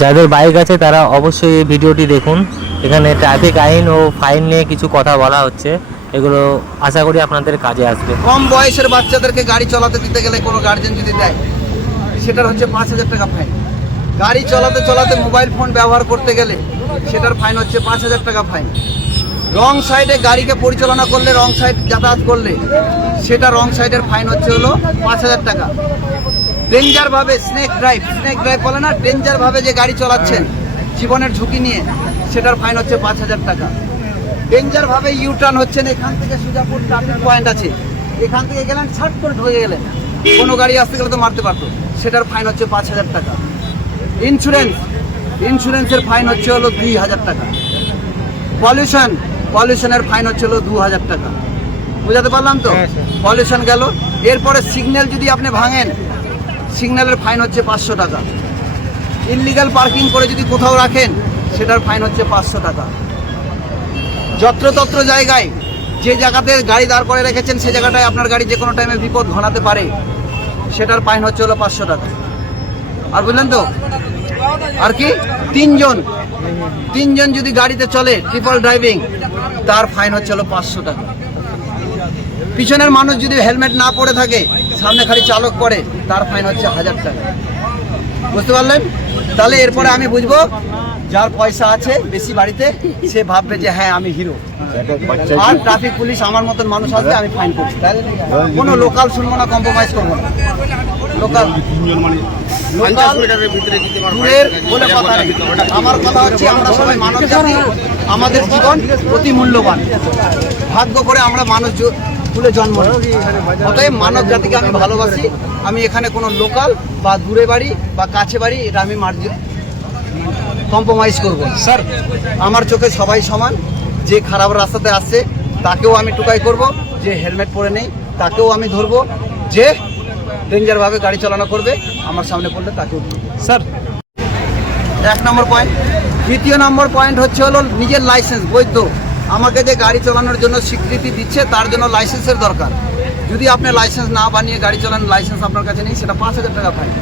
যাদের বাইক আছে তারা অবশ্যই এই ভিডিওটি দেখুন। এখানে ট্রাফিক আইন ও ফাইন নিয়ে কিছু কথা বলা হচ্ছে, এগুলো আশা করি আপনাদের কাজে আসবে। কম বয়সের বাচ্চাদেরকে গাড়ি চালাতে দিতে গেলে কোনো গার্জেন যদি দেয়, সেটার হচ্ছে 5,000 টাকা ফাইন। গাড়ি চালাতে চালাতে মোবাইল ফোন ব্যবহার করতে গেলে সেটার ফাইন হচ্ছে 5,000 টাকা ফাইন। রং সাইডে গাড়িকে পরিচালনা করলে, রং সাইড যাতায়াত করলে সেটা রং সাইডের ফাইন হচ্ছে হলো 5,000 টাকা। ডেঞ্জার ভাবে স্নেক ড্রাইভ বলে না, ডেঞ্জার ভাবে যে গাড়ি চালাচ্ছেন জীবনের ঝুঁকি নিয়ে, সেটার ফাইন হচ্ছে 5,000 টাকা। ডেঞ্জার ভাবে ইউটার্ন হচ্ছেন, এখান থেকে সুজাপুর ট্রাফিক পয়েন্ট আছে, এখান থেকে গেলেন ছাট করে ঢুকে গেলেন, কোনো গাড়ি আসতে গেলে তো মারতে পারতো, সেটার ফাইন হচ্ছে 5,000 টাকা। ইন্স্যুরেন্সের ফাইন হচ্ছে হলো 2,000 টাকা। পলিউশনের ফাইন হচ্ছে হলো 2,000 টাকা। বুঝাতে পারলাম তো? পলিউশন গেল। এরপরে সিগন্যাল যদি আপনি ভাঙেন, সিগন্যালের ফাইন হচ্ছে 500 টাকা। ইললিগাল পার্কিং করে যদি কোথাও রাখেন, সেটার ফাইন হচ্ছে 500 টাকা। যত্রতত্র জায়গায় যে জায়গাতে গাড়ি দাঁড় করে রেখেছেন, সে জায়গাটায় আপনার গাড়ি যে কোনো টাইমে বিপদ ঘটাতে পারে, সেটার ফাইন হচ্ছে হলো 500 টাকা। আর বুঝলেন তো? আর কি, তিনজন যদি গাড়িতে চলে ট্রিপল ড্রাইভিং, তার ফাইন হচ্ছে হলো 500 টাকা। পিছনের মানুষ যদি হেলমেট না পরে থাকে, সামনে খালি চালক পরে, তার ফাইন হচ্ছে 1000 টাকা। বুঝতে পারলেন? তাহলে এরপরে আমি বুঝবো, যার পয়সা আছে বেশি বাড়িতে, সে ভাববে যে হ্যাঁ আমি হিরো। আর ট্রাফিক পুলিশ আমার মতন মানুষ আসবে, আমি ফাইন করছি। কোনো লোকাল শুনবো না, কম্প্রোমাইজ করবো না। লোকাল দূরের বলে কথা নেই। আমার কথা হচ্ছে, আমরা সবাই মানব জাতি, আমাদের জীবন অতি মূল্যবান। ভাগ্য করে আমরা মানুষ তুলে জন্ম নিই। অতএব মানব জাতিকে আমি ভালোবাসি। আমি এখানে কোনো লোকাল বা দূরে বাড়ি বা কাছে বাড়ি, এটা আমি কম্প্রোমাইজ করব। স্যার, আমার চোখে সবাই সমান। যে খারাপ রাস্তাতে আসছে তাকেও আমি টুকাই করব, যে হেলমেট পরে নেই তাকেও আমি ধরবো, যে ডেঞ্জারভাবে গাড়ি চালানো করবে আমার সামনে পড়লে তাকেও ধরবো। স্যার, 1 নম্বর পয়েন্ট। দ্বিতীয় নম্বর পয়েন্ট হচ্ছে হলো নিজের লাইসেন্স বৈধ। আমাকে যে গাড়ি চালানোর জন্য স্বীকৃতি দিচ্ছে, তার জন্য লাইসেন্সের দরকার। যদি আপনি লাইসেন্স না বানিয়ে গাড়ি চালান, লাইসেন্স আপনার কাছে নেই, সেটা 5,000 টাকা ফাইন।